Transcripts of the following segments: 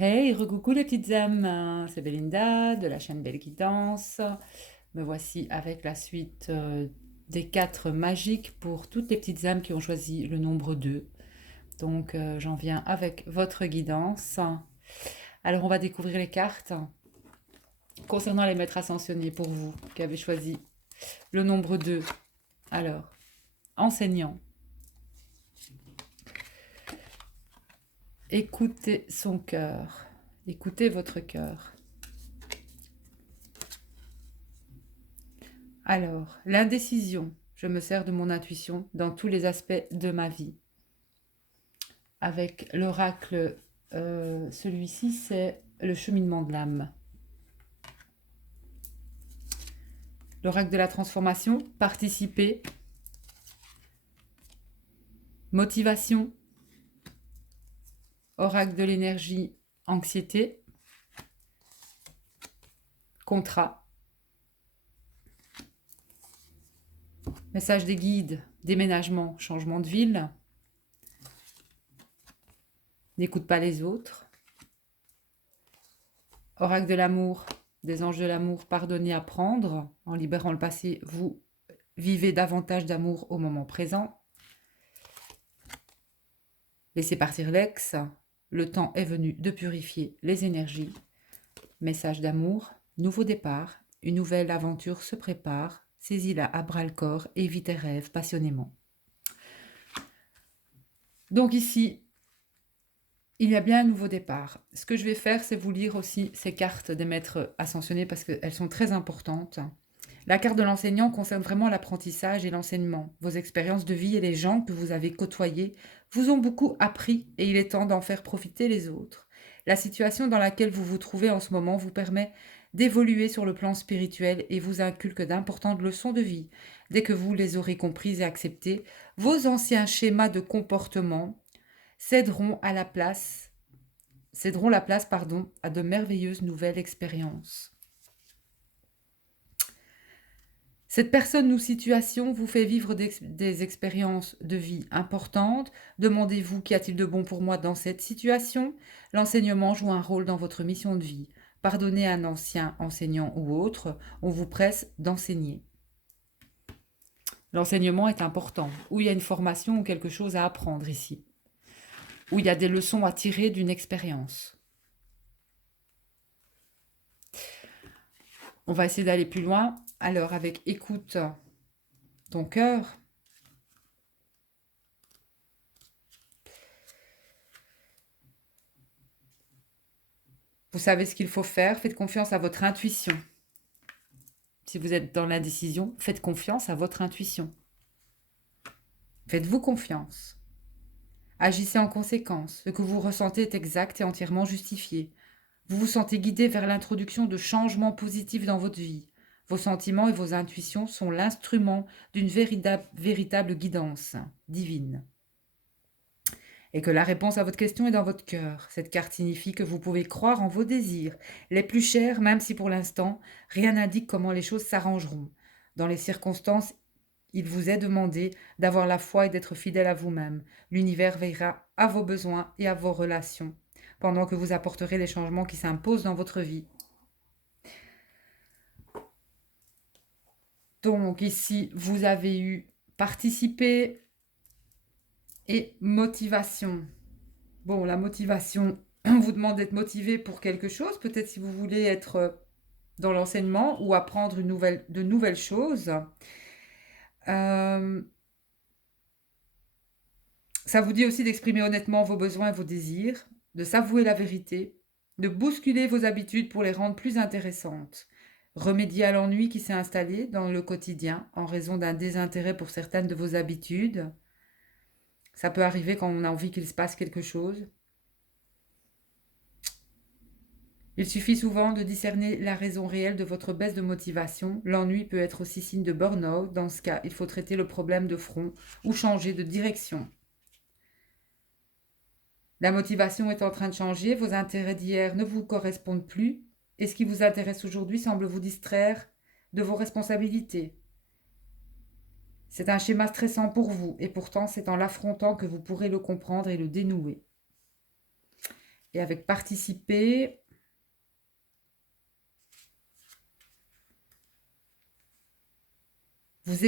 Hey, recoucou les petites âmes, c'est Belinda de la chaîne Belle Guidance. Me voici avec la suite des 4 magiques pour toutes les petites âmes qui ont choisi le nombre 2. Donc j'en viens avec votre guidance. Alors on va découvrir les cartes concernant les maîtres ascensionnés pour vous qui avez choisi le nombre 2. Alors, enseignant, écoutez son cœur, écoutez votre cœur. Alors, l'indécision. Je me sers de mon intuition dans tous les aspects de ma vie. Avec l'oracle, celui-ci, c'est le cheminement de l'âme. L'oracle de la transformation, participer, motivation. Oracle de l'énergie, anxiété, contrat. Message des guides, déménagement, changement de ville. N'écoute pas les autres. Oracle de l'amour, des anges de l'amour, pardonner, apprendre. En libérant le passé, vous vivez davantage d'amour au moment présent. Laissez partir l'ex. Le temps est venu de purifier les énergies. Message d'amour, nouveau départ. Une nouvelle aventure se prépare. Saisis-la à bras-le-corps et vis tes rêves passionnément. Donc ici, il y a bien un nouveau départ. Ce que je vais faire, c'est vous lire aussi ces cartes des maîtres ascensionnés parce qu'elles sont très importantes. La carte de l'enseignant concerne vraiment l'apprentissage et l'enseignement. Vos expériences de vie et les gens que vous avez côtoyés vous ont beaucoup appris et il est temps d'en faire profiter les autres. La situation dans laquelle vous vous trouvez en ce moment vous permet d'évoluer sur le plan spirituel et vous inculque d'importantes leçons de vie. Dès que vous les aurez comprises et acceptées, vos anciens schémas de comportement céderont la place à de merveilleuses nouvelles expériences. Cette personne ou situation vous fait vivre des expériences de vie importantes. Demandez-vous qu'y a-t-il de bon pour moi dans cette situation. L'enseignement joue un rôle dans votre mission de vie. Pardonnez à un ancien enseignant ou autre, on vous presse d'enseigner. L'enseignement est important, où il y a une formation ou quelque chose à apprendre ici, où il y a des leçons à tirer d'une expérience. On va essayer d'aller plus loin. Alors, avec écoute ton cœur, vous savez ce qu'il faut faire, faites confiance à votre intuition. Si vous êtes dans l'indécision, faites confiance à votre intuition. Faites-vous confiance. Agissez en conséquence. Ce que vous ressentez est exact et entièrement justifié. Vous vous sentez guidé vers l'introduction de changements positifs dans votre vie. Vos sentiments et vos intuitions sont l'instrument d'une véritable guidance divine. Et que la réponse à votre question est dans votre cœur. Cette carte signifie que vous pouvez croire en vos désirs, les plus chers, même si pour l'instant, rien n'indique comment les choses s'arrangeront. Dans les circonstances, il vous est demandé d'avoir la foi et d'être fidèle à vous-même. L'univers veillera à vos besoins et à vos relations, pendant que vous apporterez les changements qui s'imposent dans votre vie. Donc ici, vous avez eu participé et motivation. Bon, la motivation, on vous demande d'être motivé pour quelque chose, peut-être si vous voulez être dans l'enseignement ou apprendre de nouvelles choses. Euh, Ça vous dit aussi d'exprimer honnêtement vos besoins et vos désirs, de s'avouer la vérité, de bousculer vos habitudes pour les rendre plus intéressantes. Remédier à l'ennui qui s'est installé dans le quotidien en raison d'un désintérêt pour certaines de vos habitudes. Ça peut arriver quand on a envie qu'il se passe quelque chose. Il suffit souvent de discerner la raison réelle de votre baisse de motivation. L'ennui peut être aussi signe de burn-out. Dans ce cas, il faut traiter le problème de front ou changer de direction. La motivation est en train de changer, vos intérêts d'hier ne vous correspondent plus, et ce qui vous intéresse aujourd'hui semble vous distraire de vos responsabilités. C'est un schéma stressant pour vous, et pourtant c'est en l'affrontant que vous pourrez le comprendre et le dénouer. Et avec participer, vous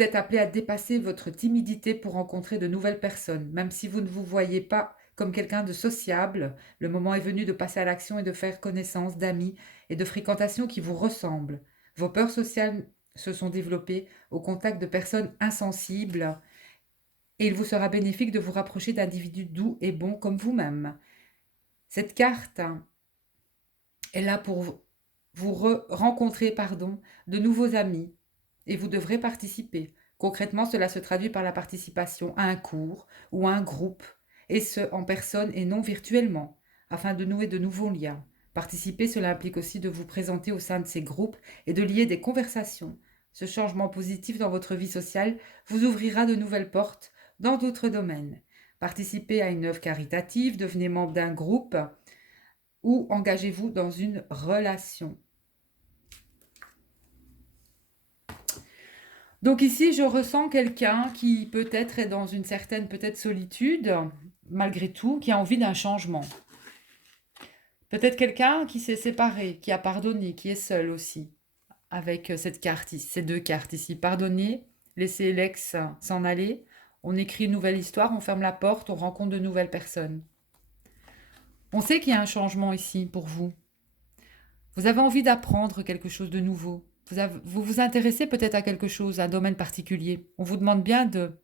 êtes appelé à dépasser votre timidité pour rencontrer de nouvelles personnes. Même si vous ne vous voyez pas comme quelqu'un de sociable, le moment est venu de passer à l'action et de faire connaissance d'amis et de fréquentations qui vous ressemblent. Vos peurs sociales se sont développées au contact de personnes insensibles et il vous sera bénéfique de vous rapprocher d'individus doux et bons comme vous-même. Cette carte est là pour rencontrer de nouveaux amis et vous devrez participer. Concrètement, cela se traduit par la participation à un cours ou à un groupe, et ce, en personne et non virtuellement, afin de nouer de nouveaux liens. Participer, cela implique aussi de vous présenter au sein de ces groupes et de lier des conversations. Ce changement positif dans votre vie sociale vous ouvrira de nouvelles portes dans d'autres domaines. Participez à une œuvre caritative, devenez membre d'un groupe ou engagez-vous dans une relation. Donc ici, je ressens quelqu'un qui peut-être est dans une certaine peut-être solitude, malgré tout, qui a envie d'un changement. Peut-être quelqu'un qui s'est séparé, qui a pardonné, qui est seul aussi, avec cette carte, ces deux cartes ici. Pardonner, laisser l'ex s'en aller, on écrit une nouvelle histoire, on ferme la porte, on rencontre de nouvelles personnes. On sait qu'il y a un changement ici pour vous. Vous avez envie d'apprendre quelque chose de nouveau. Vous vous intéressez peut-être à quelque chose, à un domaine particulier. On vous demande bien de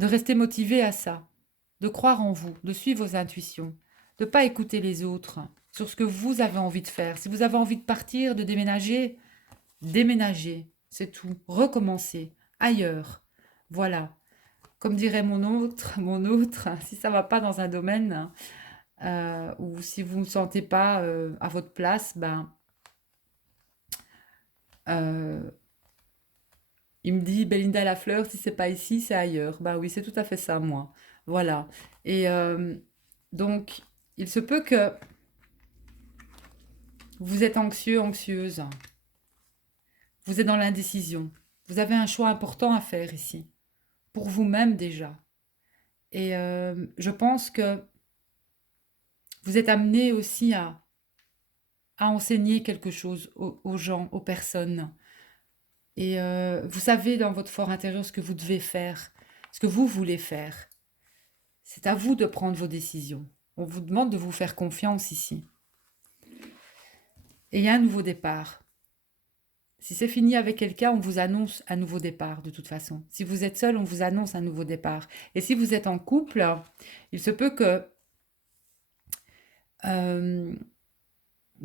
rester motivé à ça, de croire en vous, de suivre vos intuitions, de ne pas écouter les autres sur ce que vous avez envie de faire. Si vous avez envie de partir, de déménager, déménagez, c'est tout. Recommencez ailleurs. Voilà. Comme dirait mon autre, si ça ne va pas dans un domaine ou si vous ne vous sentez pas à votre place, ben, il me dit, Belinda Lafleur, si c'est pas ici, c'est ailleurs. Bah oui, c'est tout à fait ça, moi. Voilà. Et donc, il se peut que vous êtes anxieux, anxieuse. Vous êtes dans l'indécision. Vous avez un choix important à faire ici. Pour vous-même déjà. Et je pense que vous êtes amené aussi à enseigner quelque chose aux gens, aux personnes. Et vous savez dans votre fort intérieur ce que vous devez faire, ce que vous voulez faire. C'est à vous de prendre vos décisions. On vous demande de vous faire confiance ici. Et il y a un nouveau départ. Si c'est fini avec quelqu'un, on vous annonce un nouveau départ de toute façon. Si vous êtes seul, on vous annonce un nouveau départ. Et si vous êtes en couple, il se peut euh,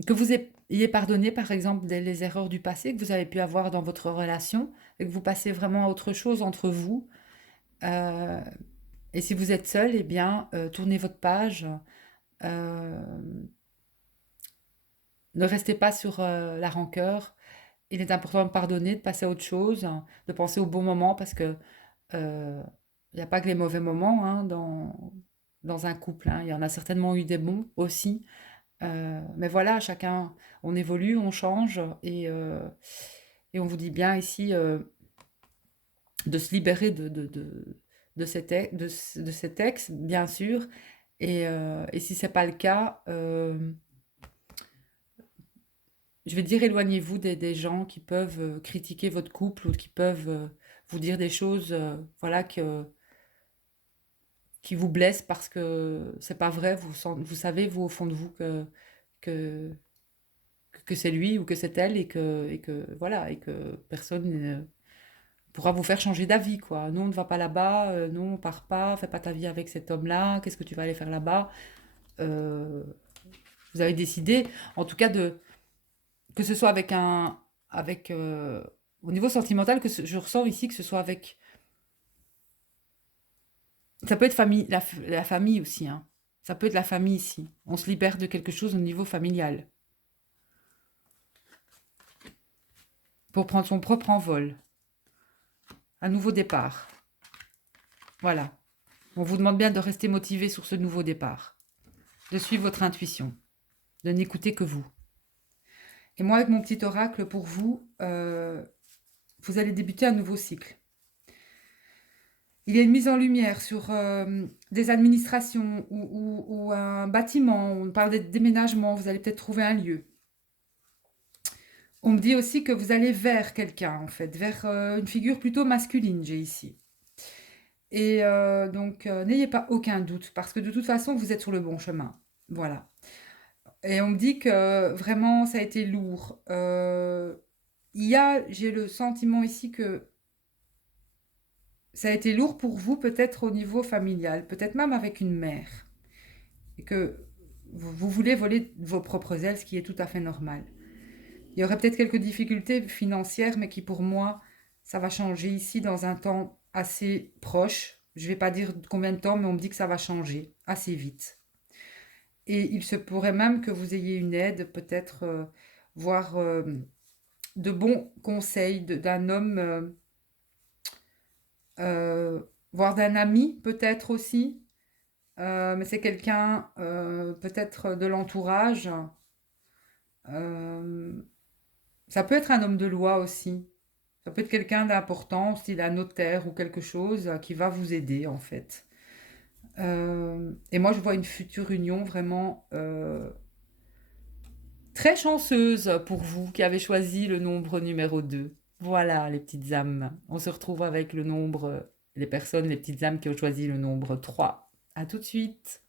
que vous ayez pardonné par exemple les erreurs du passé que vous avez pu avoir dans votre relation et que vous passez vraiment à autre chose entre vous. Euh, et si vous êtes seul, eh bien, tournez votre page. Euh, Ne restez pas sur la rancœur. Il est important de pardonner, de passer à autre chose, hein, de penser au bon moment parce que il n'y a pas que les mauvais moments hein, dans un couple. Hein. Il y en a certainement eu des bons aussi. Mais voilà, chacun, on évolue, on change et on vous dit bien ici de se libérer de cet ex, bien sûr. Et si ce n'est pas le cas, je vais dire éloignez-vous des gens qui peuvent critiquer votre couple ou qui peuvent vous dire des choses voilà, qui vous blessent parce que c'est pas vrai. Vous savez, vous, au fond de vous, que, que c'est lui ou que c'est elle voilà, et que personne ne pourra vous faire changer d'avis, quoi. Non, on ne va pas là-bas, non, on part pas, fais pas ta vie avec cet homme-là, qu'est-ce que tu vas aller faire là-bas? Euh, Vous avez décidé, en tout cas, que ce soit avec au niveau sentimental, je ressens ici que ce soit avec, ça peut être la famille aussi, hein. Ça peut être la famille ici. On se libère de quelque chose au niveau familial pour prendre son propre envol, un nouveau départ. Voilà. On vous demande bien de rester motivé sur ce nouveau départ, de suivre votre intuition, de n'écouter que vous. Et moi, avec mon petit oracle pour vous, vous allez débuter un nouveau cycle. Il y a une mise en lumière sur des administrations ou un bâtiment. On parle de déménagement, vous allez peut-être trouver un lieu. On me dit aussi que vous allez vers quelqu'un, en fait, vers une figure plutôt masculine, j'ai ici. Et donc, n'ayez pas aucun doute, parce que de toute façon, vous êtes sur le bon chemin. Voilà. Et on me dit que vraiment, ça a été lourd. J'ai le sentiment ici que ça a été lourd pour vous, peut-être au niveau familial, peut-être même avec une mère, et que vous voulez voler vos propres ailes, ce qui est tout à fait normal. Il y aurait peut-être quelques difficultés financières, mais qui pour moi, ça va changer ici dans un temps assez proche. Je ne vais pas dire combien de temps, mais on me dit que ça va changer assez vite. Et il se pourrait même que vous ayez une aide, peut-être, voire de bons conseils d'un homme, voire d'un ami, peut-être aussi. Mais c'est quelqu'un, peut-être de l'entourage. Euh, Ça peut être un homme de loi aussi. Ça peut être quelqu'un d'important, style un notaire ou quelque chose qui va vous aider en fait. Et moi, je vois une future union vraiment très chanceuse pour vous qui avez choisi le nombre numéro 2. Voilà, les petites âmes. On se retrouve avec le nombre, les personnes, les petites âmes qui ont choisi le nombre 3. À tout de suite.